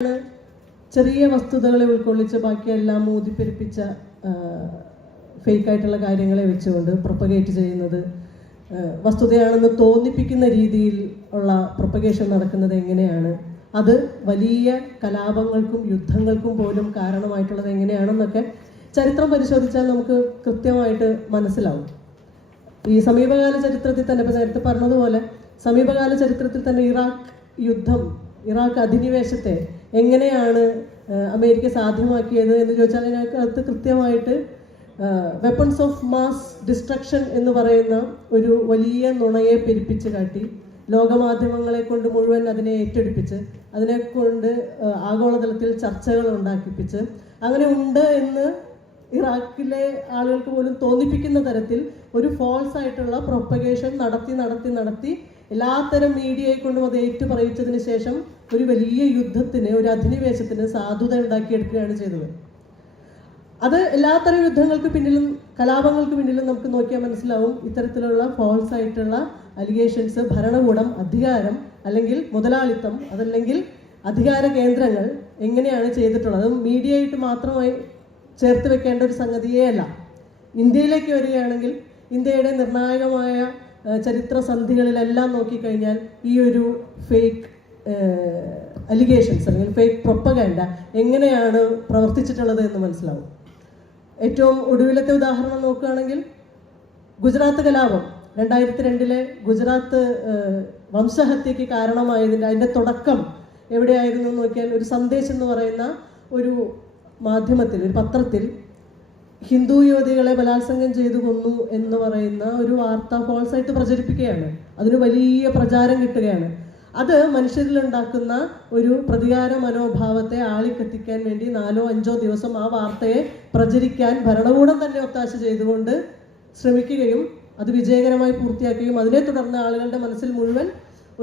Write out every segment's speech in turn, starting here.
ചെറിയ വസ്തുതകളെ ഉൾക്കൊള്ളിച്ച് ബാക്കിയെല്ലാം ഊതിപ്പെരുപ്പിച്ച ഫേക്കായിട്ടുള്ള കാര്യങ്ങളെ വെച്ചുകൊണ്ട് പ്രൊപ്പഗേറ്റ് ചെയ്യുന്നത്, വസ്തുതയാണെന്ന് തോന്നിപ്പിക്കുന്ന രീതിയിൽ ഉള്ള പ്രൊപ്പഗേഷൻ നടക്കുന്നത് എങ്ങനെയാണ്, അത് വലിയ കലാപങ്ങൾക്കും യുദ്ധങ്ങൾക്കും പോലും കാരണമായിട്ടുള്ളത് എങ്ങനെയാണെന്നൊക്കെ ചരിത്രം പരിശോധിച്ചാൽ നമുക്ക് കൃത്യമായിട്ട് മനസ്സിലാവും. ഈ സമീപകാല ചരിത്രത്തിൽ തന്നെ, ഇപ്പം നേരത്തെ പറഞ്ഞതുപോലെ സമീപകാല ചരിത്രത്തിൽ തന്നെ ഇറാഖ് അധിനിവേശത്തെ എങ്ങനെയാണ് അമേരിക്ക സാധ്യമാക്കിയത് എന്ന് ചോദിച്ചാൽ അതിനകത്ത് കൃത്യമായിട്ട് വെപ്പൺസ് ഓഫ് മാസ് ഡിസ്ട്രക്ഷൻ എന്ന് പറയുന്ന ഒരു വലിയ നുണയെ പെരുപ്പിച്ച് കാട്ടി ലോകമാധ്യമങ്ങളെ കൊണ്ട് മുഴുവൻ അതിനെ ഏറ്റെടുപ്പിച്ച് അതിനെക്കൊണ്ട് ആഗോളതലത്തിൽ ചർച്ചകൾ ഉണ്ടാക്കിപ്പിച്ച് അങ്ങനെ ഉണ്ട് എന്ന് ഇറാഖിലെ ആളുകൾക്ക് പോലും തോന്നിപ്പിക്കുന്ന തരത്തിൽ ഒരു ഫോൾസ് ആയിട്ടുള്ള പ്രൊപ്പഗേഷൻ നടത്തി എല്ലാത്തരം മീഡിയയെ കൊണ്ടും അത് ഏറ്റുപറയിച്ചതിന് ശേഷം ഒരു വലിയ യുദ്ധത്തിന്, ഒരു അധിനിവേശത്തിന് സാധുത ഉണ്ടാക്കിയെടുക്കുകയാണ് ചെയ്തത്. അത് എല്ലാത്തരം യുദ്ധങ്ങൾക്ക് പിന്നിലും കലാപങ്ങൾക്ക് പിന്നിലും നമുക്ക് നോക്കിയാൽ മനസ്സിലാവും ഇത്തരത്തിലുള്ള ഫോൾസ് ആയിട്ടുള്ള അലിഗേഷൻസ് ഭരണകൂടം, അധികാരം അല്ലെങ്കിൽ മുതലാളിത്തം, അതല്ലെങ്കിൽ അധികാര കേന്ദ്രങ്ങൾ എങ്ങനെയാണ് ചെയ്തിട്ടുള്ളത്. അത് മീഡിയ ആയിട്ട് മാത്രമായി ചേർത്ത് വെക്കേണ്ട ഒരു സംഗതിയേ അല്ല. ഇന്ത്യയിലേക്ക് വരികയാണെങ്കിൽ ഇന്ത്യയുടെ നിർണായകമായ ചരിത്ര സന്ധികളിലെല്ലാം നോക്കിക്കഴിഞ്ഞാൽ ഈ ഒരു ഫേക്ക് അലിഗേഷൻസ് അല്ലെങ്കിൽ ഫേക്ക് പ്രൊപ്പഗാൻഡ എങ്ങനെയാണ് പ്രവർത്തിച്ചിട്ടുള്ളത് എന്ന് മനസ്സിലാവും. ഏറ്റവും ഒടുവിലത്തെ ഉദാഹരണം നോക്കുകയാണെങ്കിൽ ഗുജറാത്ത് കലാപം, 2002 ഗുജറാത്ത് വംശഹത്യക്ക് അതിൻ്റെ തുടക്കം എവിടെയായിരുന്നു എന്ന് നോക്കിയാൽ ഒരു സന്ദേശം എന്ന് പറയുന്ന ഒരു മാധ്യമത്തിൽ, ഒരു പത്രത്തിൽ ഹിന്ദു യുവതികളെ ബലാത്സംഗം ചെയ്തു കൊന്നു എന്ന് പറയുന്ന ഒരു വാർത്ത ഫോൾസായിട്ട് പ്രചരിപ്പിക്കുകയാണ്. അതിന് വലിയ പ്രചാരം കിട്ടുകയാണ്. അത് മനുഷ്യരിലുണ്ടാക്കുന്ന ഒരു പ്രതികാര മനോഭാവത്തെ ആളിക്കത്തിക്കാൻ വേണ്ടി 4-5 ദിവസം ആ വാർത്തയെ പ്രചരിക്കാൻ ഭരണകൂടം തന്നെ ഒത്താശ ചെയ്തുകൊണ്ട് ശ്രമിക്കുകയും അത് വിജയകരമായി പൂർത്തിയാക്കുകയും അതിനെ തുടർന്ന് ആളുകളുടെ മനസ്സിൽ മുഴുവൻ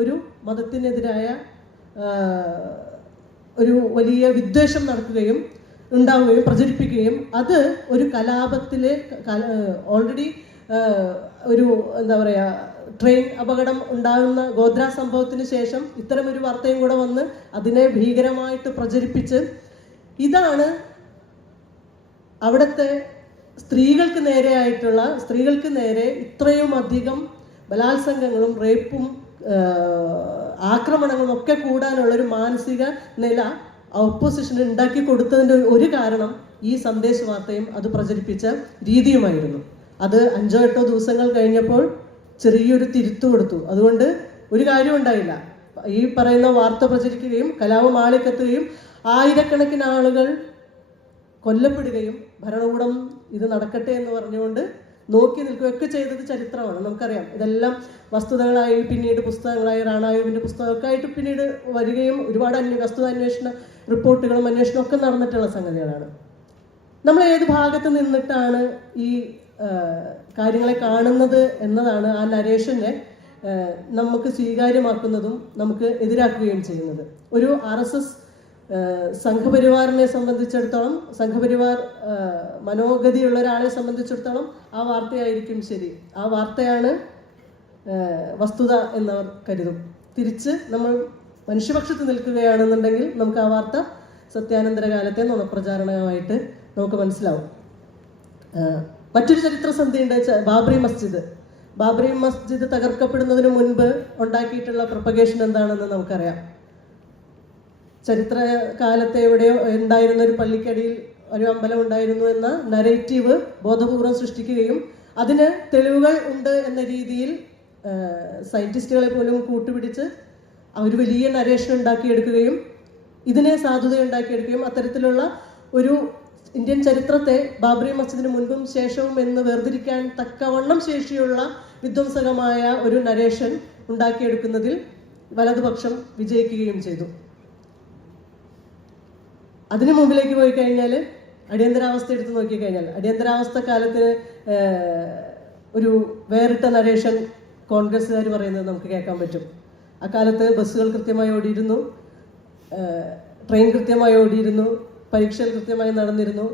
ഒരു മതത്തിനെതിരായ ഒരു വലിയ വിദ്വേഷം ഉണ്ടാവുകയും പ്രചരിപ്പിക്കുകയും അത് ഒരു കലാപത്തിലെ ഓൾറെഡി ഒരു എന്താ പറയുക ട്രെയിൻ അപകടം ഉണ്ടാകുന്ന ഗോദ്ര സംഭവത്തിന് ശേഷം ഇത്തരം ഒരു വാർത്തയും കൂടെ വന്ന് അതിനെ ഭീകരമായിട്ട് പ്രചരിപ്പിച്ച് ഇതാണ് അവിടുത്തെ സ്ത്രീകൾക്ക് നേരെ ഇത്രയും അധികം ബലാത്സംഗങ്ങളും റേപ്പും ആക്രമണങ്ങളും ഒക്കെ കൂടാനുള്ളൊരു മാനസിക നില ഓപ്പോസിഷൻ ഉണ്ടാക്കി കൊടുത്തതിൻ്റെ ഒരു കാരണം ഈ സന്ദേശ വാർത്തയും അത് പ്രചരിപ്പിച്ച രീതിയുമായിരുന്നു. അത് 5-8 ദിവസങ്ങൾ കഴിഞ്ഞപ്പോൾ ചെറിയൊരു തിരുത്തു കൊടുത്തു. അതുകൊണ്ട് ഒരു കാര്യം ഉണ്ടായില്ല. ഈ പറയുന്ന വാർത്ത പ്രചരിക്കുകയും കലാപം ആളിക്കത്തുകയും ആയിരക്കണക്കിന് ആളുകൾ കൊല്ലപ്പെടുകയും ഭരണകൂടം ഇത് നടക്കട്ടെ എന്ന് പറഞ്ഞുകൊണ്ട് നോക്കി നിൽക്കുകയൊക്കെ ചെയ്തത് ചരിത്രമാണ്. നമുക്കറിയാം. ഇതെല്ലാം വസ്തുതകളായി പിന്നീട് പുസ്തകങ്ങളായി റാണായൂബിൻ്റെ പുസ്തകമൊക്കെ ആയിട്ട് പിന്നീട് വരികയും ഒരുപാട് വസ്തുതാന്വേഷണ റിപ്പോർട്ടുകളും അന്വേഷണവും ഒക്കെ നടന്നിട്ടുള്ള സംഗതികളാണ്. നമ്മൾ ഏത് ഭാഗത്ത് നിന്നിട്ടാണ് ഈ കാര്യങ്ങളെ കാണുന്നത് എന്നതാണ് ആ നരേഷനെ നമുക്ക് സ്വീകാര്യമാക്കുന്നതും നമുക്ക് എതിരാക്കുകയും ചെയ്യുന്നത്. ഒരു RSS സംഘപരിവാറിനെ സംബന്ധിച്ചിടത്തോളം, സംഘപരിവാർ മനോഗതിയുള്ള ഒരാളെ സംബന്ധിച്ചിടത്തോളം ആ വാർത്തയായിരിക്കും ശരി, ആ വാർത്തയാണ് വസ്തുത എന്നവർ കരുതും. തിരിച്ച് നമ്മൾ മനുഷ്യപക്ഷത്ത് നിൽക്കുകയാണെന്നുണ്ടെങ്കിൽ നമുക്ക് ആ വാർത്ത സത്യാനന്തര കാലത്തെ നുണപ്രചാരണമായിട്ട് നമുക്ക് മനസ്സിലാവും. മറ്റൊരു ചരിത്ര സന്ധിയുണ്ട്, ബാബറി മസ്ജിദ് തകർക്കപ്പെടുന്നതിന് മുൻപ് ഉണ്ടാക്കിയിട്ടുള്ള പ്രൊപ്പഗേഷൻ എന്താണെന്ന് നമുക്കറിയാം. ചരിത്രകാലത്തെ എവിടെയോ ഉണ്ടായിരുന്ന ഒരു പള്ളിക്കടിയിൽ ഒരു അമ്പലം ഉണ്ടായിരുന്നു എന്ന നരേറ്റീവ് ബോധപൂർവം സൃഷ്ടിക്കുകയും അതിന് തെളിവുകൾ ഉണ്ട് എന്ന രീതിയിൽ സയന്റിസ്റ്റുകളെ പോലും കൂട്ടുപിടിച്ച് അവർ വലിയ നരേഷൻ ഉണ്ടാക്കിയെടുക്കുകയും ഇതിനെ സാധുതയുണ്ടാക്കിയെടുക്കുകയും അത്തരത്തിലുള്ള ഒരു ഇന്ത്യൻ ചരിത്രത്തെ ബാബറി മസ്ജിദിന് മുൻപും ശേഷവും എന്ന് വേർതിരിക്കാൻ തക്കവണ്ണം ശേഷിയുള്ള വിധ്വംസകമായ ഒരു നരേഷൻ ഉണ്ടാക്കിയെടുക്കുന്നതിൽ വലതുപക്ഷം വിജയിക്കുകയും ചെയ്തു. അതിനു മുമ്പിലേക്ക് പോയി കഴിഞ്ഞാൽ അടിയന്തരാവസ്ഥ എടുത്ത് നോക്കിക്കഴിഞ്ഞാൽ അടിയന്തരാവസ്ഥ കാലത്തിന് ഒരു വേറിട്ട നരേഷൻ കോൺഗ്രസ്സുകാർ പറയുന്നത് നമുക്ക് കേൾക്കാൻ പറ്റും. അക്കാലത്ത് ബസ്സുകൾ കൃത്യമായി ഓടിയിരുന്നു, ട്രെയിൻ കൃത്യമായി ഓടിയിരുന്നു, പരീക്ഷകൾ കൃത്യമായി നടന്നിരുന്നു,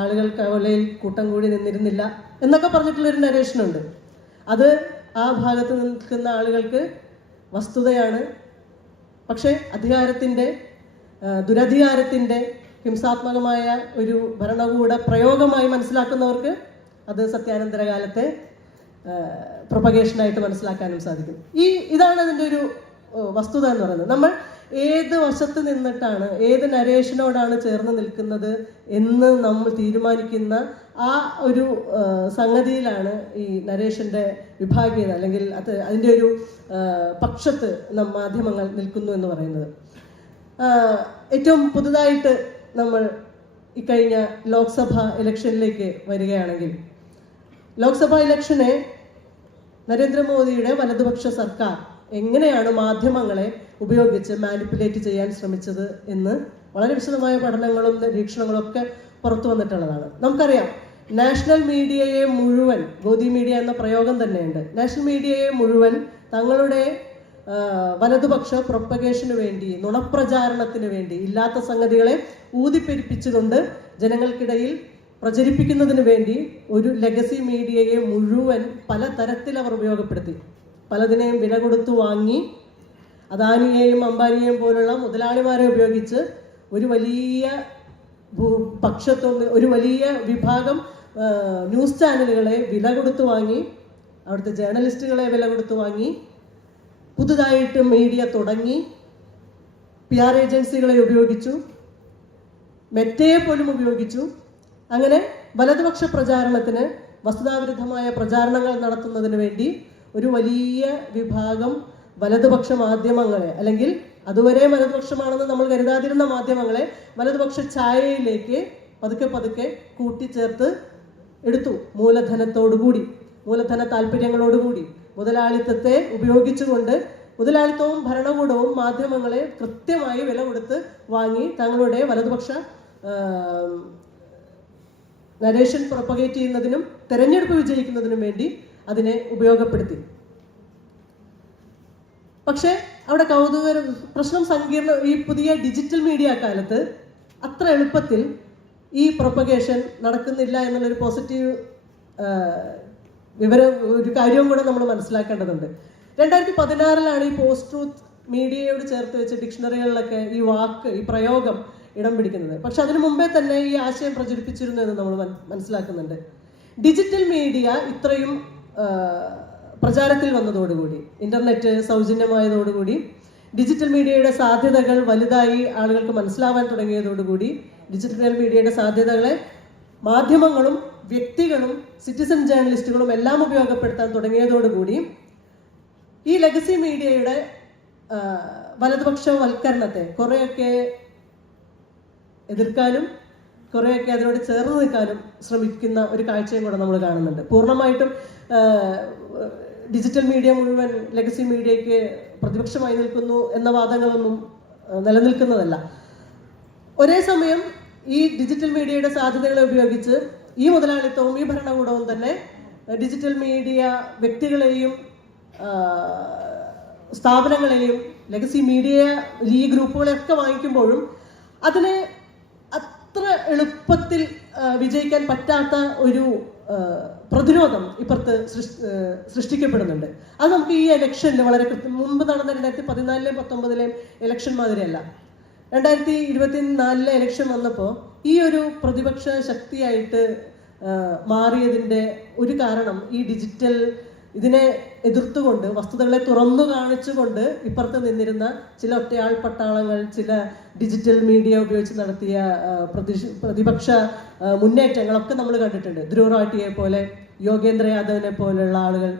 ആളുകൾ കവലയിൽ കൂട്ടം കൂടി നിന്നിരുന്നില്ല എന്നൊക്കെ പറഞ്ഞിട്ടുള്ളൊരു നരേഷനുണ്ട്. അത് ആ ഭാഗത്ത് നിൽക്കുന്ന ആളുകൾക്ക് വസ്തുതയാണ്. പക്ഷേ അധികാരത്തിൻ്റെ ദുരധികാരത്തിൻ്റെ ഹിംസാത്മകമായ ഒരു ഭരണകൂട പ്രയോഗമായി മനസ്സിലാക്കുന്നവർക്ക് അത് സത്യാനന്തര കാലത്തെ പ്രൊപ്പഗേഷനായിട്ട് മനസ്സിലാക്കാനും സാധിക്കും. ഇതാണ് അതിൻ്റെ ഒരു വസ്തുത എന്ന് പറയുന്നത്. നമ്മൾ ഏത് വശത്ത് നിന്നിട്ടാണ്, ഏത് നരേഷനോടാണ് ചേർന്ന് നിൽക്കുന്നത് എന്ന് നമ്മൾ തീരുമാനിക്കുന്ന ആ ഒരു സംഗതിയിലാണ് ഈ നരേഷൻ്റെ വിഭാഗീയത, അല്ലെങ്കിൽ അതിൻ്റെ ഒരു പക്ഷത്ത് മാധ്യമങ്ങൾ നിൽക്കുന്നു എന്ന് പറയുന്നത്. ഏറ്റവും പുതുതായിട്ട് നമ്മൾ ഇക്കഴിഞ്ഞ ലോക്സഭ ഇലക്ഷനിലേക്ക് വരികയാണെങ്കിൽ, ലോക്സഭ ഇലക്ഷനെ നരേന്ദ്രമോദിയുടെ വലതുപക്ഷ സർക്കാർ എങ്ങനെയാണ് മാധ്യമങ്ങളെ ഉപയോഗിച്ച് മാനിപ്പുലേറ്റ് ചെയ്യാൻ ശ്രമിച്ചത് എന്ന് വളരെ വിശദമായ പഠനങ്ങളും നിരീക്ഷണങ്ങളും ഒക്കെ പുറത്തു വന്നിട്ടുള്ളതാണ്. നമുക്കറിയാം, നാഷണൽ മീഡിയയെ മുഴുവൻ, ഗോദി മീഡിയ എന്ന പ്രയോഗം തന്നെയുണ്ട്, നാഷണൽ മീഡിയയെ മുഴുവൻ തങ്ങളുടെ വലതുപക്ഷ പ്രൊപ്പഗേഷന് വേണ്ടി, നുണപ്രചാരണത്തിന് വേണ്ടി, ഇല്ലാത്ത സംഗതികളെ ഊതിപ്പെരിപ്പിച്ചുകൊണ്ട് ജനങ്ങൾക്കിടയിൽ പ്രചരിപ്പിക്കുന്നതിന് വേണ്ടി ഒരു ലെഗസി മീഡിയയെ മുഴുവൻ പലതരത്തിൽ അവർ ഉപയോഗപ്പെടുത്തി. പലതിനെയും വില കൊടുത്തു വാങ്ങി, അദാനിയെയും അംബാനിയെയും പോലുള്ള മുതലാളിമാരെ ഉപയോഗിച്ച് ഒരു വലിയ ഒരു വലിയ വിഭാഗം ന്യൂസ് ചാനലുകളെ വില കൊടുത്തു വാങ്ങി, അവിടുത്തെ ജേർണലിസ്റ്റുകളെ വില കൊടുത്തു വാങ്ങി, പുതുതായിട്ട് മീഡിയ തുടങ്ങി, PR ഏജൻസികളെ ഉപയോഗിച്ചു, മെറ്റയെ പോലും ഉപയോഗിച്ചു. അങ്ങനെ വലതുപക്ഷ പ്രചാരണത്തിന്, വസ്തുതാവിരുദ്ധമായ പ്രചാരണങ്ങൾ നടത്തുന്നതിന് വേണ്ടി ഒരു വലിയ വിഭാഗം വലതുപക്ഷ മാധ്യമങ്ങളെ, അല്ലെങ്കിൽ അതുവരെ വലതുപക്ഷമാണെന്ന് നമ്മൾ കരുതാതിരുന്ന മാധ്യമങ്ങളെ വലതുപക്ഷ ഛായയിലേക്ക് പതുക്കെ പതുക്കെ കൂട്ടിച്ചേർത്ത് എടുത്തു. മൂലധനത്തോടുകൂടി, മൂലധന താല്പര്യങ്ങളോടുകൂടി, മുതലാളിത്തത്തെ ഉപയോഗിച്ചുകൊണ്ട്, മുതലാളിത്തവും ഭരണകൂടവും മാധ്യമങ്ങളെ കൃത്യമായി വില കൊടുത്ത് വാങ്ങി തങ്ങളുടെ വലതുപക്ഷ നരേഷൻ പ്രൊപ്പഗേറ്റ് ചെയ്യുന്നതിനും തെരഞ്ഞെടുപ്പ് വിജയിക്കുന്നതിനും വേണ്ടി അതിനെ ഉപയോഗപ്പെടുത്തി. പക്ഷേ അവിടെ പ്രശ്നം സങ്കീർണ്ണ. ഈ പുതിയ ഡിജിറ്റൽ മീഡിയ കാലത്ത് അത്ര എളുപ്പത്തിൽ ഈ പ്രൊപ്പഗേഷൻ നടക്കുന്നില്ല എന്നുള്ളൊരു പോസിറ്റീവ് ഒരു കാര്യവും കൂടെ നമ്മൾ മനസ്സിലാക്കേണ്ടതുണ്ട്. 2016 ഈ പോസ്റ്റ് ട്രൂത്ത് മീഡിയയോട് ചേർത്ത് വെച്ച് ഡിക്ഷണറികളിലൊക്കെ ഈ പ്രയോഗം ഇടം പിടിക്കുന്നത്. പക്ഷെ അതിനു മുമ്പേ തന്നെ ഈ ആശയം പ്രചരിപ്പിച്ചിരുന്നു എന്ന് നമ്മൾ മനസ്സിലാക്കുന്നുണ്ട്. ഡിജിറ്റൽ മീഡിയ ഇത്രയും പ്രചാരത്തിൽ വന്നതോടുകൂടി, ഇന്റർനെറ്റ് സൗജന്യമായതോടുകൂടി, ഡിജിറ്റൽ മീഡിയയുടെ സാധ്യതകൾ വലുതായി ആളുകൾക്ക് മനസ്സിലാവാൻ തുടങ്ങിയതോടുകൂടി, ഡിജിറ്റൽ മീഡിയയുടെ സാധ്യതകളെ മാധ്യമങ്ങളും വ്യക്തികളും സിറ്റിസൺ ജേർണലിസ്റ്റുകളും എല്ലാം ഉപയോഗപ്പെടുത്താൻ തുടങ്ങിയതോടുകൂടി ഈ ലെഗസി മീഡിയയുടെ വലതുപക്ഷവൽക്കരണത്തെ കുറേയൊക്കെ എതിർക്കാനും കുറേയൊക്കെ അതിനോട് ചേർന്ന് നിൽക്കാനും ശ്രമിക്കുന്ന ഒരു കാഴ്ചയും കൂടെ നമ്മൾ കാണുന്നുണ്ട്. പൂർണ്ണമായിട്ടും ഡിജിറ്റൽ മീഡിയ മുഴുവൻ ലെഗസി മീഡിയയ്ക്ക് പ്രതിപക്ഷമായി നിൽക്കുന്നു എന്ന വാദങ്ങളൊന്നും നിലനിൽക്കുന്നതല്ല. ഒരേ സമയം ഈ ഡിജിറ്റൽ മീഡിയയുടെ സാധ്യതകളെ ഉപയോഗിച്ച് ഈ മുതലാളിത്തവും ഈ ഭരണകൂടവും തന്നെ ഡിജിറ്റൽ മീഡിയ വ്യക്തികളെയും സ്ഥാപനങ്ങളെയും ലെഗസി മീഡിയ ഈ ഗ്രൂപ്പുകളെയൊക്കെ വാങ്ങിക്കുമ്പോഴും അതിനെ അത്ര എളുപ്പത്തിൽ വിജയിക്കാൻ പറ്റാത്ത ഒരു പ്രതിരോധം ഇപ്പുറത്ത് സൃഷ്ടിക്കപ്പെടുന്നുണ്ട്. അത് നമുക്ക് ഈ ഇലക്ഷനിൽ വളരെ മുമ്പ് നടന്ന 2014-ലെയും 2019-ലെയും ഇലക്ഷൻ മാതിരിയല്ല. 2024 ഇലക്ഷൻ വന്നപ്പോൾ ഈ ഒരു പ്രതിപക്ഷ ശക്തിയായിട്ട് മാറിയതിൻ്റെ ഒരു കാരണം ഈ ഡിജിറ്റൽ ഇതിനെ എതിർത്തുകൊണ്ട്, വസ്തുതകളെ തുറന്നു കാണിച്ചുകൊണ്ട് ഇപ്പുറത്ത് നിന്നിരുന്ന ചില ഒറ്റയാൾ പട്ടാളങ്ങൾ, ചില ഡിജിറ്റൽ മീഡിയ ഉപയോഗിച്ച് നടത്തിയ പ്രതിപക്ഷ മുന്നേറ്റങ്ങളൊക്കെ നമ്മൾ കണ്ടിട്ടുണ്ട്. ധ്രുവ് റാട്ടിയെ പോലെ, യോഗേന്ദ്ര യാദവിനെ പോലെയുള്ള ആളുകൾ,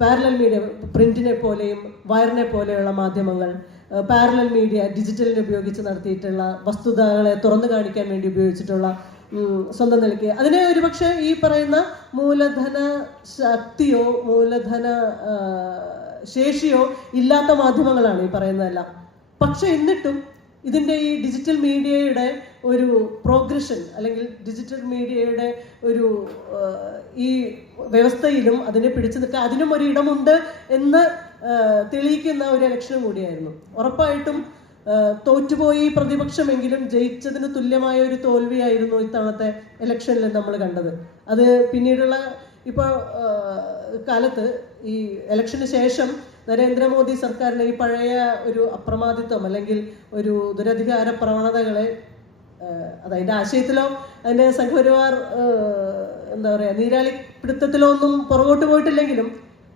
പാരലൽ മീഡിയ, പ്രിന്റിനെ പോലെയും വയറിനെ പോലെയുള്ള മാധ്യമങ്ങൾ, പാരലൽ മീഡിയ ഡിജിറ്റലിനെ ഉപയോഗിച്ച് നടത്തിയിട്ടുള്ള വസ്തുതകളെ തുറന്നു കാണിക്കാൻ വേണ്ടി ഉപയോഗിച്ചിട്ടുള്ള സ്വന്തം നിലയ്ക്ക് അതിനെ ഒരുപക്ഷെ ഈ പറയുന്ന മൂലധന ശക്തിയോ മൂലധന ശേഷിയോ ഇല്ലാത്ത മാധ്യമങ്ങളാണ് ഈ പറയുന്നതെല്ലാം. പക്ഷെ എന്നിട്ടും ഇതിൻ്റെ ഈ ഡിജിറ്റൽ മീഡിയയുടെ ഒരു പ്രോഗ്രഷൻ, അല്ലെങ്കിൽ ഡിജിറ്റൽ മീഡിയയുടെ ഒരു ഈ വ്യവസ്ഥയിലും അതിനെ പിടിച്ചു നിൽക്കാൻ അതിനും ഒരു ഇടമുണ്ട് എന്ന് തെളിയിക്കുന്ന ഒരു ഇലക്ഷനും കൂടിയായിരുന്നു. ഉറപ്പായിട്ടും തോറ്റുപോയി പ്രതിപക്ഷമെങ്കിലും ജയിച്ചതിന് തുല്യമായ ഒരു തോൽവിയായിരുന്നു ഇത്തവണത്തെ ഇലക്ഷനിൽ നമ്മൾ കണ്ടത്. അത് പിന്നീടുള്ള ഇപ്പോൾ കാലത്ത് ഈ ഇലക്ഷന് ശേഷം നരേന്ദ്രമോദി സർക്കാരിൻ്റെ ഈ പഴയ ഒരു അപ്രമാദിത്വം അല്ലെങ്കിൽ ഒരു ദുരധികാര പ്രവണതകളെ അതതിൻ്റെ ആശയത്തിലോ അതിൻ്റെ സംഘപരിവാർ എന്താ പറയുക നീരാളി പിടുത്തത്തിലോ ഒന്നും പുറകോട്ട് പോയിട്ടില്ലെങ്കിലും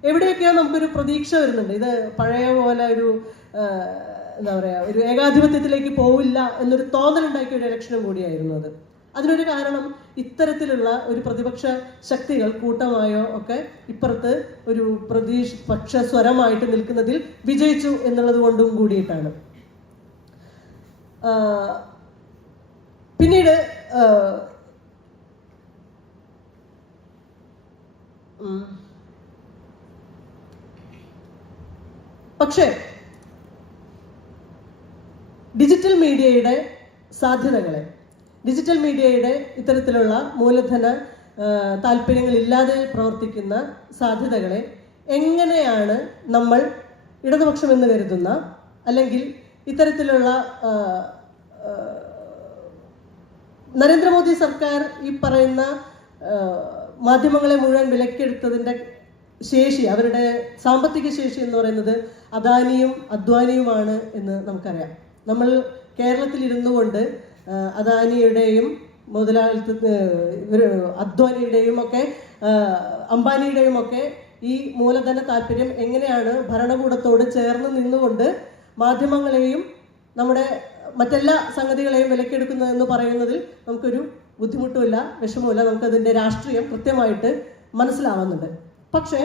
എവിടെയൊക്കെയോ നമുക്കൊരു പ്രതീക്ഷ വരുന്നുണ്ട്. ഇത് പഴയ പോലെ ഒരു എന്താ പറയുക ഒരു ഏകാധിപത്യത്തിലേക്ക് പോവില്ല എന്നൊരു തോന്നലുണ്ടാക്കിയ ഒരു ഇലക്ഷനും കൂടിയായിരുന്നു അത്. അതിനൊരു കാരണം ഇത്തരത്തിലുള്ള ഒരു പ്രതിപക്ഷ ശക്തികൾ കൂട്ടമായോ ഒക്കെ ഇപ്പുറത്ത് ഒരു പ്രതിപക്ഷ സ്വരമായിട്ട് നിൽക്കുന്നതിൽ വിജയിച്ചു എന്നുള്ളത് കൊണ്ടും കൂടിയിട്ടാണ്. പിന്നീട് പക്ഷേ ഡിജിറ്റൽ മീഡിയയുടെ സാധ്യതകളെ, ഡിജിറ്റൽ മീഡിയയുടെ ഇത്തരത്തിലുള്ള മൂലധന താല്പര്യങ്ങളില്ലാതെ പ്രവർത്തിക്കുന്ന സാധ്യതകളെ എങ്ങനെയാണ് നമ്മൾ ഇടതുപക്ഷം എന്ന് കരുതുന്ന അല്ലെങ്കിൽ ഇത്തരത്തിലുള്ള നരേന്ദ്രമോദി സർക്കാർ ഈ പറയുന്ന മാധ്യമങ്ങളെ മുഴുവൻ വിലക്കെടുത്തതിൻ്റെ ശേഷി, അവരുടെ സാമ്പത്തിക ശേഷി എന്ന് പറയുന്നത് അദാനിയും അദ്വാനിയുമാണ് എന്ന് നമുക്കറിയാം. നമ്മൾ കേരളത്തിൽ ഇരുന്നു കൊണ്ട് അദാനിയുടെയും അദ്വാനിയുടെയും ഒക്കെ അംബാനിയുടെയും ഒക്കെ ഈ മൂലധന താല്പര്യം എങ്ങനെയാണ് ഭരണകൂടത്തോട് ചേർന്ന് നിന്നുകൊണ്ട് മാധ്യമങ്ങളെയും നമ്മുടെ മറ്റെല്ലാ സംഗതികളെയും വിലക്കെടുക്കുന്നതെന്ന് പറയുന്നതിൽ നമുക്കൊരു ബുദ്ധിമുട്ടുമില്ല, വിഷമമില്ല. നമുക്കതിൻ്റെ രാഷ്ട്രീയം കൃത്യമായിട്ട് മനസ്സിലാവുന്നുണ്ട്. പക്ഷേ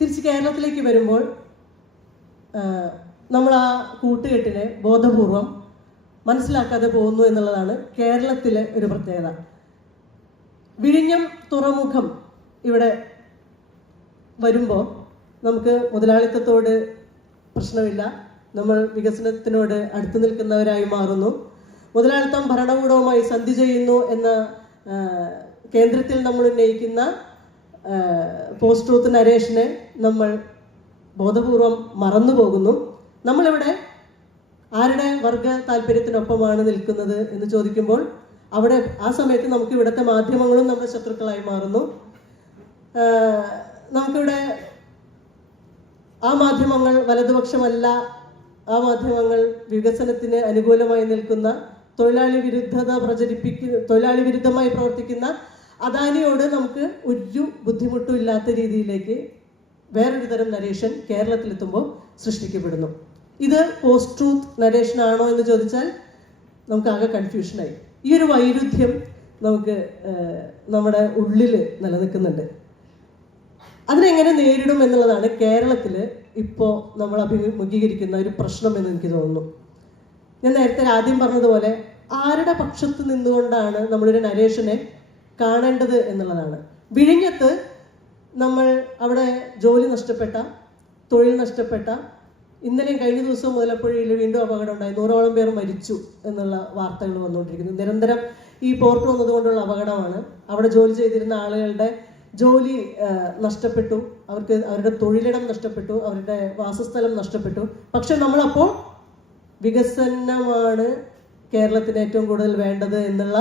തിരിച്ച് കേരളത്തിലേക്ക് വരുമ്പോൾ നമ്മൾ ആ കൂട്ടുകെട്ടിനെ ബോധപൂർവം മനസ്സിലാക്കാതെ പോകുന്നു എന്നുള്ളതാണ് കേരളത്തിലെ ഒരു പ്രത്യേകത. വിഴിഞ്ഞം തുറമുഖം ഇവിടെ വരുമ്പോൾ നമുക്ക് മുതലാളിത്തത്തോട് പ്രശ്നമില്ല, നമ്മൾ വികസനത്തിനോട് അടുത്തു നിൽക്കുന്നവരായി മാറുന്നു. മുതലാളിത്തം ഭരണകൂടവുമായി സന്ധി ചെയ്യുന്നു എന്ന കേന്ദ്രത്തിൽ നമ്മൾ ഉന്നയിക്കുന്ന പോസ്റ്റ് ട്രൂത്ത് നരേഷനെ നമ്മൾ ബോധപൂർവം മറന്നു പോകുന്നു. നമ്മളിവിടെ ആരുടെ വർഗ താല്പര്യത്തിനൊപ്പമാണ് നിൽക്കുന്നത് എന്ന് ചോദിക്കുമ്പോൾ അവിടെ ആ സമയത്ത് നമുക്ക് ഇവിടുത്തെ മാധ്യമങ്ങളും നമ്മുടെ ശത്രുക്കളായി മാറുന്നു. നമുക്കിവിടെ ആ മാധ്യമങ്ങൾ വലതുപക്ഷമല്ല, ആ മാധ്യമങ്ങൾ വികസനത്തിന് അനുകൂലമായി നിൽക്കുന്ന തൊഴിലാളി വിരുദ്ധമായി പ്രവർത്തിക്കുന്ന അദാനിയോട് നമുക്ക് ഒരു ബുദ്ധിമുട്ടും ഇല്ലാത്ത രീതിയിലേക്ക് വേറൊരു തരം നരേഷൻ കേരളത്തിലെത്തുമ്പോൾ സൃഷ്ടിക്കപ്പെടുന്നു. ഇത് പോസ്റ്റ് ട്രൂത്ത് നരേഷൻ ആണോ എന്ന് ചോദിച്ചാൽ നമുക്ക് ആകെ കൺഫ്യൂഷനായി. ഈ ഒരു വൈരുദ്ധ്യം നമുക്ക് നമ്മുടെ ഉള്ളിൽ നിലനിൽക്കുന്നുണ്ട്. അതിനെങ്ങനെ നേരിടും എന്നുള്ളതാണ് കേരളത്തിൽ ഇപ്പോൾ നമ്മൾ അഭിമുഖീകരിക്കുന്ന ഒരു പ്രശ്നം എന്ന് എനിക്ക് തോന്നുന്നു. ഞാൻ നേരത്തെ ആദ്യം പറഞ്ഞതുപോലെ ആരുടെ പക്ഷത്ത് നിന്നുകൊണ്ടാണ് നമ്മളൊരു നരേഷനെ കാണേണ്ടത് എന്നുള്ളതാണ്. വിഴിഞ്ഞത്ത് നമ്മൾ അവിടെ ജോലി നഷ്ടപ്പെട്ട, തൊഴിൽ നഷ്ടപ്പെട്ട, ഇന്നലെയും കഴിഞ്ഞ ദിവസം മുതലപ്പുഴയിൽ വീണ്ടും അപകടം ഉണ്ടായി, 100ഓളം പേർ മരിച്ചു എന്നുള്ള വാർത്തകൾ വന്നുകൊണ്ടിരിക്കുന്നു. നിരന്തരം ഈ പോർട്ട് വന്നതുകൊണ്ടുള്ള അപകടമാണ്. അവിടെ ജോലി ചെയ്തിരുന്ന ആളുകളുടെ ജോലി നഷ്ടപ്പെട്ടു, അവർക്ക് അവരുടെ തൊഴിലിടം നഷ്ടപ്പെട്ടു, അവരുടെ വാസസ്ഥലം നഷ്ടപ്പെട്ടു. പക്ഷെ നമ്മളപ്പോൾ വികസനമാണ് കേരളത്തിന് ഏറ്റവും കൂടുതൽ വേണ്ടത് എന്നുള്ള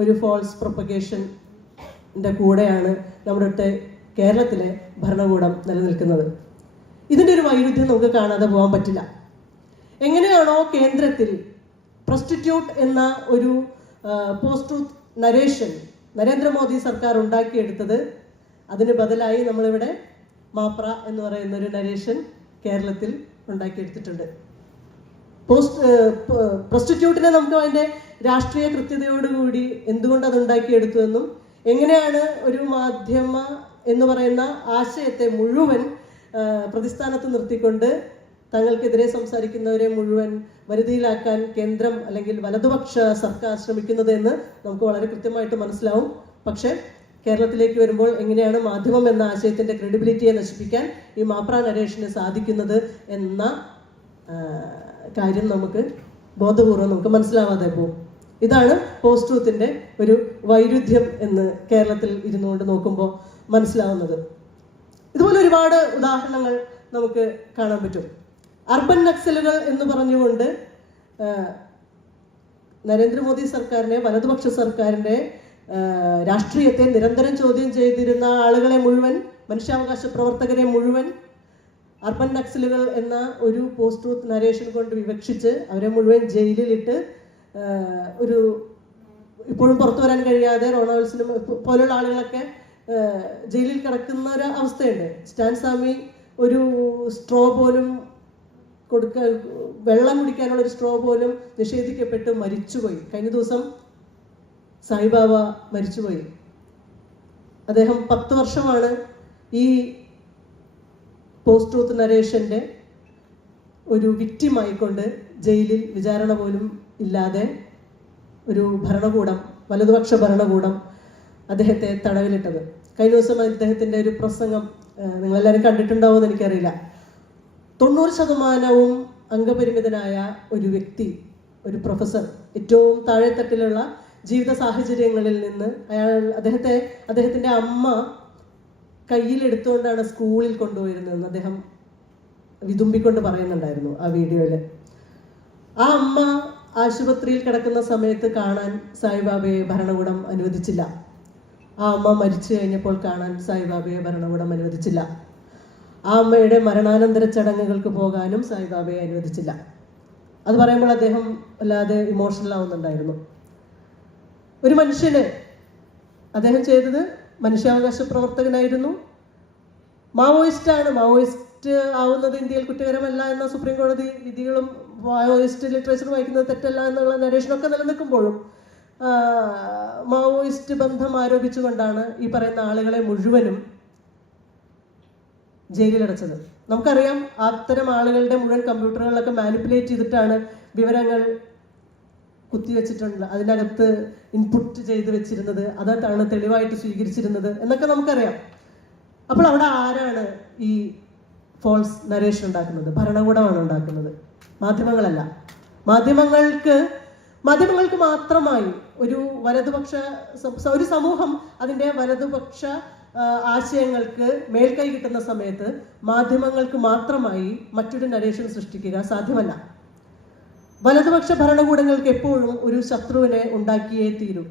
ഒരു ഫോൾസ് പ്രൊപ്പഗേഷൻ്റെ കൂടെയാണ് നമ്മുടെ കേരളത്തിലെ ഭരണകൂടം നിലനിൽക്കുന്നത്. ഇതിൻ്റെ ഒരു വൈരുദ്ധ്യം നമുക്ക് കാണാതെ പോകാൻ പറ്റില്ല. എങ്ങനെയാണോ കേന്ദ്രത്തിൽ പ്രൊസ്റ്റിറ്റ്യൂട്ട് എന്ന ഒരു പോസ്റ്റ് ട്രൂത്ത് നരേഷൻ നരേന്ദ്രമോദി സർക്കാർ ഉണ്ടാക്കിയെടുത്തത്, അതിന് ബദലായി നമ്മളിവിടെ മാപ്ര എന്ന് പറയുന്ന ഒരു നരേഷൻ കേരളത്തിൽ ഉണ്ടാക്കിയെടുത്തിട്ടുണ്ട്. പ്രൊസ്റ്റിറ്റ്യൂട്ടിനെ നമുക്ക് അതിൻ്റെ രാഷ്ട്രീയ കൃത്യതയോടുകൂടി എന്തുകൊണ്ട് അത് ഉണ്ടാക്കിയെടുത്തു എന്നും എങ്ങനെയാണ് ഒരു മാധ്യമ എന്ന് പറയുന്ന ആശയത്തെ മുഴുവൻ പ്രതിസ്ഥാനത്ത് നിർത്തിക്കൊണ്ട് തങ്ങൾക്കെതിരെ സംസാരിക്കുന്നവരെ മുഴുവൻ വരുതിയിലാക്കാൻ കേന്ദ്രം അല്ലെങ്കിൽ വലതുപക്ഷ സർക്കാർ ശ്രമിക്കുന്നത് എന്ന് നമുക്ക് വളരെ കൃത്യമായിട്ട് മനസ്സിലാവും. പക്ഷേ കേരളത്തിലേക്ക് വരുമ്പോൾ എങ്ങനെയാണ് മാധ്യമം എന്ന ആശയത്തിൻ്റെ ക്രെഡിബിലിറ്റിയെ നശിപ്പിക്കാൻ ഈ മാപ്ര നരേഷന് സാധിക്കുന്നത് എന്ന കാര്യം നമുക്ക് ബോധപൂർവം നമുക്ക് മനസ്സിലാവാതെ പോകും. ഇതാണ് പോസ്റ്റ് ട്രൂത്തിൻ്റെ ഒരു വൈരുദ്ധ്യം എന്ന് കേരളത്തിൽ ഇരുന്നുകൊണ്ട് നോക്കുമ്പോൾ മനസ്സിലാവുന്നത്. ഇതുപോലെ ഒരുപാട് ഉദാഹരണങ്ങൾ നമുക്ക് കാണാൻ പറ്റും. അർബൻ നക്സലുകൾ എന്ന് പറഞ്ഞുകൊണ്ട് നരേന്ദ്രമോദി സർക്കാരിനെ, വലതുപക്ഷ സർക്കാരിൻ്റെ രാഷ്ട്രീയത്തെ നിരന്തരം ചോദ്യം ചെയ്തിരുന്ന ആളുകളെ മുഴുവൻ, മനുഷ്യാവകാശ പ്രവർത്തകരെ മുഴുവൻ അർബൻ നക്സലുകൾ എന്ന ഒരു പോസ്റ്റ് ട്രൂത്ത് നരേഷൻ കൊണ്ട് വിവക്ഷിച്ച് അവരെ മുഴുവൻ ജയിലിലിട്ട് ഒരു ഇപ്പോഴും പുറത്തു വരാൻ കഴിയാതെ റോണാൾഡ്സിനും പോലുള്ള ആളുകളൊക്കെ ജയിലിൽ കിടക്കുന്ന ഒരു അവസ്ഥയുണ്ട്. സ്റ്റാൻ സ്വാമി ഒരു സ്ട്രോ പോലും വെള്ളം കുടിക്കാനുള്ള ഒരു സ്ട്രോ പോലും നിഷേധിക്കപ്പെട്ട് മരിച്ചുപോയി. കഴിഞ്ഞ ദിവസം സായിബാബ മരിച്ചുപോയി. അദ്ദേഹം 10 വർഷമാണ് ഈ പോസ്റ്റ് ട്രൂത്ത് നരേഷന്റെ ഒരു വിക്റ്റിമായിക്കൊണ്ട് ജയിലിൽ വിചാരണ പോലും ഇല്ലാതെ ഒരു ഭരണകൂടം, വലതുപക്ഷ ഭരണകൂടം അദ്ദേഹത്തെ തടവിലിട്ടത്. കഴിഞ്ഞ ദിവസം അദ്ദേഹത്തിൻ്റെ ഒരു പ്രസംഗം നിങ്ങളെല്ലാവരും കണ്ടിട്ടുണ്ടാവുമെന്ന് എനിക്കറിയില്ല. 90% അംഗപരിമിതനായ ഒരു വ്യക്തി, ഒരു പ്രൊഫസർ, ഏറ്റവും താഴെത്തട്ടിലുള്ള ജീവിത സാഹചര്യങ്ങളിൽ നിന്ന് അദ്ദേഹത്തിൻ്റെ അമ്മ കയ്യിലെടുത്തുകൊണ്ടാണ് സ്കൂളിൽ കൊണ്ടുപോയിരുന്നതെന്ന് അദ്ദേഹം വിതുമ്പിക്കൊണ്ട് പറയുന്നുണ്ടായിരുന്നു ആ വീഡിയോയിൽ. ആ അമ്മ ആശുപത്രിയിൽ കിടക്കുന്ന സമയത്ത് കാണാൻ സായിബാബയെ ഭരണകൂടം അനുവദിച്ചില്ല. ആ അമ്മ മരിച്ചു കഴിഞ്ഞപ്പോൾ കാണാൻ സായിബാബയെ ഭരണകൂടം അനുവദിച്ചില്ല. ആ അമ്മയുടെ മരണാനന്തര ചടങ്ങുകൾക്ക് പോകാനും സായിബാബയെ അനുവദിച്ചില്ല. അത് പറയുമ്പോൾ അദ്ദേഹം വല്ലാതെ ഇമോഷണൽ ആവുന്നുണ്ടായിരുന്നു. ഒരു മനുഷ്യന് അദ്ദേഹം ചെയ്തത്, മനുഷ്യാവകാശ പ്രവർത്തകനായിരുന്നു, മാവോയിസ്റ്റാണ്. മാവോയിസ്റ്റ് ആവുന്നത് ഇന്ത്യയിൽ കുറ്റകരമല്ല എന്ന സുപ്രീം കോടതി വിധികളും മാവോയിസ്റ്റ് ലിറ്ററേച്ചർ വായിക്കുന്നത് തെറ്റല്ല എന്നുള്ള നരേഷനൊക്കെ നിലനിൽക്കുമ്പോഴും മാവോയിസ്റ്റ് ബന്ധം ആരോപിച്ചുകൊണ്ടാണ് ഈ പറയുന്ന ആളുകളെ മുഴുവനും ജയിലിലടച്ചത്. നമുക്കറിയാം, അത്തരം ആളുകളുടെ മുഴുവൻ കമ്പ്യൂട്ടറുകളൊക്കെ മാനിപ്പുലേറ്റ് ചെയ്തിട്ടാണ് വിവരങ്ങൾ കുത്തിവെച്ചിട്ടുണ്ട്, അതിനകത്ത് ഇൻപുട്ട് ചെയ്ത് വെച്ചിരുന്നത്, അതാണ് തെളിവായിട്ട് സ്വീകരിച്ചിരുന്നത് എന്നൊക്കെ നമുക്കറിയാം. അപ്പോൾ അവിടെ ആരാണ് ഈ ഫോൾസ് നരേഷൻ ഉണ്ടാക്കുന്നത്? ഭരണകൂടമാണ് ഉണ്ടാക്കുന്നത്, മാധ്യമങ്ങളല്ല. മാധ്യമങ്ങൾക്ക് മാത്രമായി ഒരു വലതുപക്ഷ ഒരു സമൂഹം അതിൻ്റെ വലതുപക്ഷ ആശയങ്ങൾക്ക് മേൽക്കൈ കിട്ടുന്ന സമയത്ത് മാധ്യമങ്ങൾക്ക് മാത്രമായി മറ്റൊരു നരേഷൻ സൃഷ്ടിക്കുക സാധ്യമല്ല. വലതുപക്ഷ ഭരണകൂടങ്ങൾക്ക് എപ്പോഴും ഒരു ശത്രുവിനെ ഉണ്ടാക്കിയേ തീരൂ.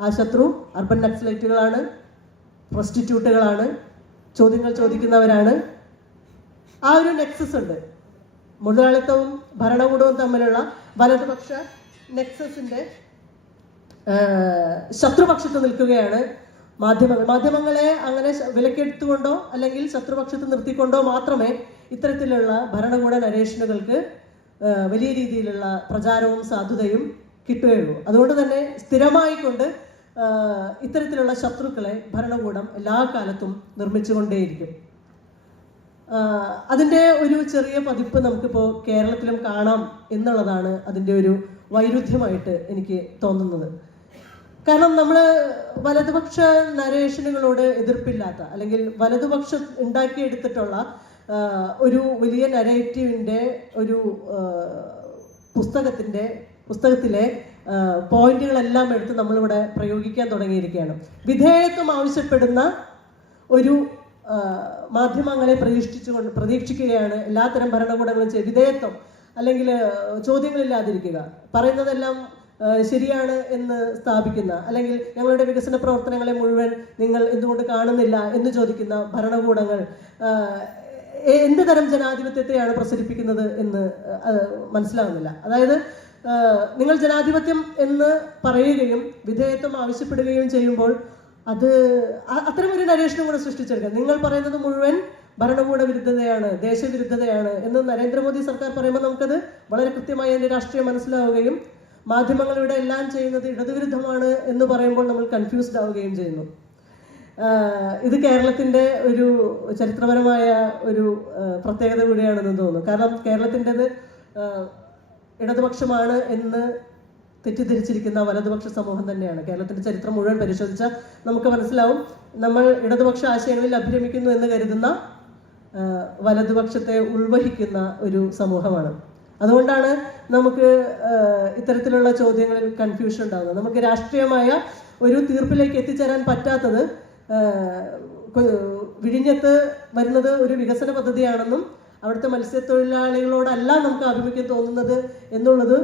ആ ശത്രു അർബൻ നക്സലൈറ്റുകളാണ്, പ്രൊസ്റ്റിറ്റ്യൂട്ടുകളാണ്, ചോദ്യങ്ങൾ ചോദിക്കുന്നവരാണ്. ആ ഒരു നെക്സസ് ഉണ്ട്. മുതലാളിത്തവും ഭരണകൂടവും തമ്മിലുള്ള വലതുപക്ഷ നെക്സസിന്റെ ശത്രുപക്ഷത്ത് നിൽക്കുകയാണ് മാധ്യമങ്ങളെ അങ്ങനെ വിലക്കെടുത്തുകൊണ്ടോ അല്ലെങ്കിൽ ശത്രുപക്ഷത്ത് നിർത്തിക്കൊണ്ടോ മാത്രമേ ഇത്തരത്തിലുള്ള ഭരണകൂട നരേഷനുകൾക്ക് വലിയ രീതിയിലുള്ള പ്രചാരവും സാധുതയും കിട്ടുകയുള്ളൂ. അതുകൊണ്ട് തന്നെ സ്ഥിരമായിക്കൊണ്ട് ഇത്തരത്തിലുള്ള ശത്രുക്കളെ ഭരണകൂടം എല്ലാ കാലത്തും നിർമ്മിച്ചുകൊണ്ടേയിരിക്കും. അതിൻ്റെ ഒരു ചെറിയ പതിപ്പ് നമുക്കിപ്പോൾ കേരളത്തിലും കാണാം എന്നുള്ളതാണ് അതിൻ്റെ ഒരു വൈരുദ്ധ്യമായിട്ട് എനിക്ക് തോന്നുന്നത്. കാരണം നമ്മൾ വലതുപക്ഷ നരേഷനുകളോട് എതിർപ്പില്ലാത്ത, അല്ലെങ്കിൽ വലതുപക്ഷം ഉണ്ടാക്കിയെടുത്തിട്ടുള്ള ഒരു വലിയ നരേറ്റീവിൻ്റെ ഒരു പുസ്തകത്തിലെ പോയിന്റുകളെല്ലാം എടുത്ത് നമ്മളിവിടെ പ്രയോഗിക്കാൻ തുടങ്ങിയിരിക്കുകയാണ്. വിധേയത്വം ആവശ്യപ്പെടുന്ന ഒരു മാധ്യമങ്ങളെ പ്രതീക്ഷിക്കുകയാണ് എല്ലാത്തരം ഭരണകൂടങ്ങളും ചെയ്ത്. വിധേയത്വം അല്ലെങ്കിൽ ചോദ്യങ്ങളില്ലാതിരിക്കുക, പറയുന്നതെല്ലാം ശരിയാണ് എന്ന് സ്ഥാപിക്കുന്ന, അല്ലെങ്കിൽ ഞങ്ങളുടെ വികസന പ്രവർത്തനങ്ങളെ മുഴുവൻ നിങ്ങൾ എന്തുകൊണ്ട് കാണുന്നില്ല എന്ന് ചോദിക്കുന്ന ഭരണകൂടങ്ങൾ എന്ത് തരം ജനാധിപത്യത്തെയാണ് പ്രസരിപ്പിക്കുന്നത് എന്ന് മനസ്സിലാവുന്നില്ല. അതായത് നിങ്ങൾ ജനാധിപത്യം എന്ന് പറയുകയും വിധേയത്വം ആവശ്യപ്പെടുകയും ചെയ്യുമ്പോൾ അത് അത്തരമൊരു നരേഷനും കൂടെ സൃഷ്ടിച്ചെടുക്കുക. നിങ്ങൾ പറയുന്നത് മുഴുവൻ ഭരണകൂട വിരുദ്ധതയാണ്, ദേശവിരുദ്ധതയാണ് എന്ന് നരേന്ദ്രമോദി സർക്കാർ പറയുമ്പോൾ നമുക്കത് വളരെ കൃത്യമായി അതിൻ്റെ രാഷ്ട്രീയം മനസ്സിലാവുകയും മാധ്യമങ്ങൾ ഇവിടെ എല്ലാം ചെയ്യുന്നത് ഇടതുവിരുദ്ധമാണ് എന്ന് പറയുമ്പോൾ നമ്മൾ കൺഫ്യൂസ്ഡ് ആവുകയും ചെയ്യുന്നു. ഇത് കേരളത്തിൻ്റെ ഒരു ചരിത്രപരമായ ഒരു പ്രത്യേകത കൂടിയാണെന്ന് തോന്നുന്നു. കാരണം കേരളത്തിൻ്റെത് ഇടതുപക്ഷമാണ് എന്ന് തെറ്റിദ്ധരിച്ചിരിക്കുന്ന വലതുപക്ഷ സമൂഹം തന്നെയാണ്. കേരളത്തിൻ്റെ ചരിത്രം മുഴുവൻ പരിശോധിച്ചാൽ നമുക്ക് മനസ്സിലാവും, നമ്മൾ ഇടതുപക്ഷ ആശയങ്ങളിൽ അഭിരമിക്കുന്നു എന്ന് കരുതുന്ന വലതുപക്ഷത്തെ ഉൾവഹിക്കുന്ന ഒരു സമൂഹമാണ്. അതുകൊണ്ടാണ് നമുക്ക് ഇത്തരത്തിലുള്ള ചോദ്യങ്ങളിൽ കൺഫ്യൂഷൻ ഉണ്ടാകുന്നത്. നമുക്ക് രാഷ്ട്രീയമായ ഒരു തീർപ്പിലേക്ക് എത്തിച്ചേരാൻ പറ്റാത്തത് വിഴിഞ്ഞത്ത് വരുന്നത് ഒരു വികസന പദ്ധതിയാണെന്നും അവിടുത്തെ മത്സ്യത്തൊഴിലാളികളോടല്ല നമുക്ക് ആഭിമുഖ്യം തോന്നുന്നത് എന്നുള്ളത്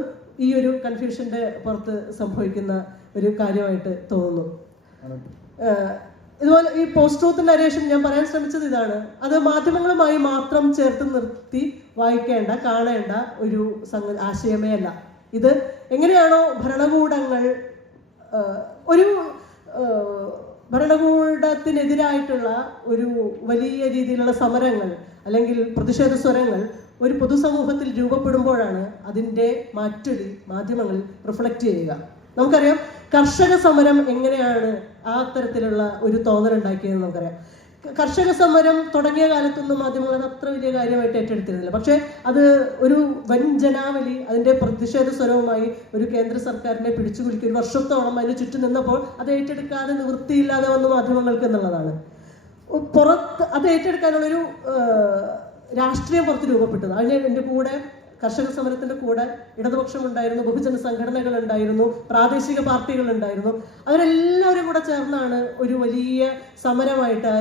ഈ ഒരു കൺഫ്യൂഷൻ്റെ പുറത്ത് സംഭവിക്കുന്ന ഒരു കാര്യമായിട്ട് തോന്നുന്നു. ഇതുപോലെ ഈ പോസ്റ്റ് ട്രൂത്ത് നരേഷൻ ഞാൻ പറയാൻ ശ്രമിച്ചത് ഇതാണ്. അത് മാധ്യമങ്ങളുമായി മാത്രം ചേർത്ത് നിർത്തി വായിക്കേണ്ട, കാണേണ്ട ഒരു ആശയമേ അല്ല. ഇത് എങ്ങനെയാണോ ഭരണകൂടങ്ങൾ ഒരു ഭരണകൂടത്തിനെതിരായിട്ടുള്ള ഒരു വലിയ രീതിയിലുള്ള സമരങ്ങൾ അല്ലെങ്കിൽ പ്രതിഷേധ സ്വരങ്ങൾ ഒരു പൊതുസമൂഹത്തിൽ രൂപപ്പെടുമ്പോഴാണ് അതിൻ്റെ മാറ്റൊലി മാധ്യമങ്ങളിൽ റിഫ്ലക്റ്റ് ചെയ്യുക. നമുക്കറിയാം കർഷക സമരം എങ്ങനെയാണ് ആ തരത്തിലുള്ള ഒരു തോന്നലുണ്ടാക്കിയതെന്ന് നമുക്കറിയാം. കർഷക സമരം തുടങ്ങിയ കാലത്തൊന്നും മാധ്യമങ്ങൾ അത്ര വലിയ കാര്യമായിട്ട് ഏറ്റെടുത്തിരുന്നില്ല. പക്ഷേ അത് ഒരു വൻ ജനാവലി അതിൻ്റെ പ്രതിഷേധ സ്വരവുമായി ഒരു കേന്ദ്ര സർക്കാരിനെ പിടിച്ചുകുലുക്കി ഒരു വർഷത്തോളം അതിന് ചുറ്റും നിന്നപ്പോൾ അത് ഏറ്റെടുക്കാതെ നിവൃത്തിയില്ലാതെ വന്നു മാധ്യമങ്ങൾക്ക് എന്നുള്ളതാണ്. പുറത്ത് അത് ഏറ്റെടുക്കാനുള്ളൊരു രാഷ്ട്രീയം പുറത്ത് രൂപപ്പെട്ടത്. അതിന് എൻ്റെ കൂടെ കർഷക സമരത്തിന്റെ കൂടെ ഇടതുപക്ഷമുണ്ടായിരുന്നു, ബഹുജന സംഘടനകൾ ഉണ്ടായിരുന്നു, പ്രാദേശിക പാർട്ടികൾ ഉണ്ടായിരുന്നു. അവരെല്ലാവരും കൂടെ ചേർന്നാണ് ഒരു വലിയ സമരമായിട്ട്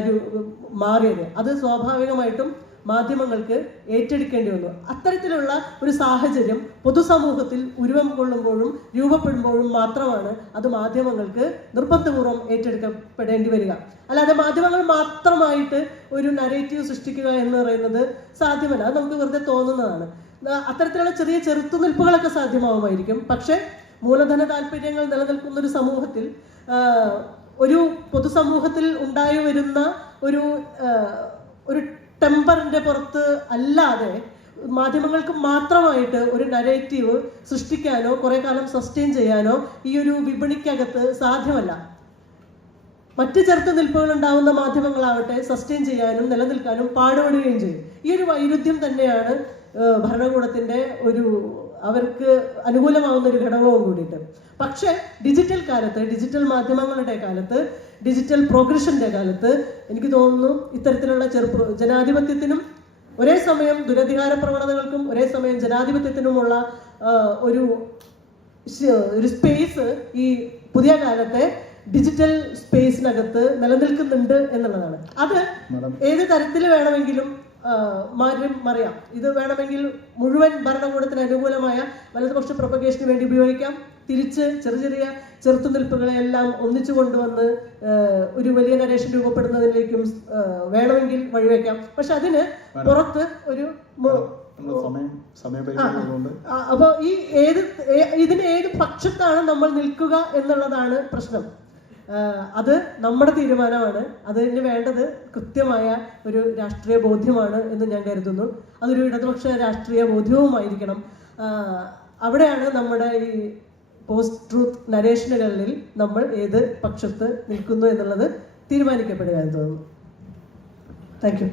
മാറിയത്. അത് സ്വാഭാവികമായിട്ടും മാധ്യമങ്ങൾക്ക് ഏറ്റെടുക്കേണ്ടി വന്നു. അത്തരത്തിലുള്ള ഒരു സാഹചര്യം പൊതുസമൂഹത്തിൽ ഉരുവം കൊള്ളുമ്പോഴും രൂപപ്പെടുമ്പോഴും മാത്രമാണ് അത് മാധ്യമങ്ങൾക്ക് നിർബന്ധപൂർവ്വം ഏറ്റെടുക്കപ്പെടേണ്ടി വരിക. അല്ലാതെ മാധ്യമങ്ങൾ മാത്രമായിട്ട് ഒരു നരേറ്റീവ് സൃഷ്ടിക്കുക എന്ന് പറയുന്നത് സാധ്യമല്ല. അത് നമുക്ക് വെറുതെ തോന്നുന്നതാണ്. അത്തരത്തിലുള്ള ചെറിയ ചെറുത്തുനിൽപ്പുകളൊക്കെ സാധ്യമാവുമായിരിക്കും. പക്ഷെ മൂലധന താല്പര്യങ്ങൾ നിലനിൽക്കുന്ന ഒരു സമൂഹത്തിൽ, ഒരു പൊതുസമൂഹത്തിൽ ഉണ്ടായി വരുന്ന ഒരു ടെമ്പറിന്റെ പുറത്ത് അല്ലാതെ മാധ്യമങ്ങൾക്ക് മാത്രമായിട്ട് ഒരു നരേറ്റീവ് സൃഷ്ടിക്കാനോ കുറെ കാലം സസ്റ്റെയിൻ ചെയ്യാനോ ഈ ഒരു വിപണിക്കകത്ത് സാധ്യമല്ല. മറ്റ് ചെറുത്തുനിൽപ്പുകൾ ഉണ്ടാവുന്ന മാധ്യമങ്ങളാവട്ടെ സസ്റ്റെയിൻ ചെയ്യാനും നിലനിൽക്കാനും പാടുപെടുകയും ചെയ്യും. ഈ ഒരു വൈരുദ്ധ്യം തന്നെയാണ് ഭരണകൂടത്തിന്റെ അവർക്ക് അനുകൂലമാവുന്ന ഒരു ഘടകവും കൂടിയിട്ട്. പക്ഷേ ഡിജിറ്റൽ കാലത്ത്, ഡിജിറ്റൽ മാധ്യമങ്ങളുടെ കാലത്ത്, ഡിജിറ്റൽ പ്രോഗ്രഷന്റെ കാലത്ത് എനിക്ക് തോന്നുന്നു ഇത്തരത്തിലുള്ള ജനാധിപത്യത്തിനും ഒരേ സമയം ദുരധികാര പ്രവണതകൾക്കും ഒരേ സമയം ജനാധിപത്യത്തിനുമുള്ള ഒരു സ്പേസ് ഈ പുതിയ കാലത്തെ ഡിജിറ്റൽ സ്പേസിനകത്ത് നിലനിൽക്കുന്നുണ്ട് എന്നുള്ളതാണ്. അത് ഏത് തരത്തിൽ വേണമെങ്കിലും മറിയാം. ഇത് വേണമെങ്കിൽ മുഴുവൻ ഭരണകൂടത്തിന് അനുകൂലമായ വലതുപക്ഷ പ്രൊപ്പഗേഷന് വേണ്ടി ഉപയോഗിക്കാം. തിരിച്ച് ചെറിയ ചെറുത്തുനിൽപ്പുകളെ എല്ലാം ഒന്നിച്ചു കൊണ്ടുവന്ന് ഒരു വലിയ നരേഷൻ രൂപപ്പെടുന്നതിലേക്കും വേണമെങ്കിൽ വഴിവെക്കാം. പക്ഷെ അതിന് പുറത്ത് ഒരു അപ്പൊ ഇതിന് ഏത് പക്ഷത്താണ് നമ്മൾ നിൽക്കുക എന്നുള്ളതാണ് പ്രശ്നം. അത് നമ്മുടെ തീരുമാനമാണ്. അതിന് വേണ്ടത് കൃത്യമായ ഒരു രാഷ്ട്രീയ ബോധ്യമാണ് എന്ന് ഞാൻ കരുതുന്നു. അതൊരു ഇടതുപക്ഷ രാഷ്ട്രീയ ബോധ്യവുമായിരിക്കണം. അവിടെയാണ് നമ്മുടെ ഈ പോസ്റ്റ് ട്രൂത്ത് നരേഷനുകളിൽ നമ്മൾ ഏത് പക്ഷത്ത് നിൽക്കുന്നു എന്നുള്ളത് തീരുമാനിക്കപ്പെടുക എന്ന് തോന്നുന്നു. Thank you.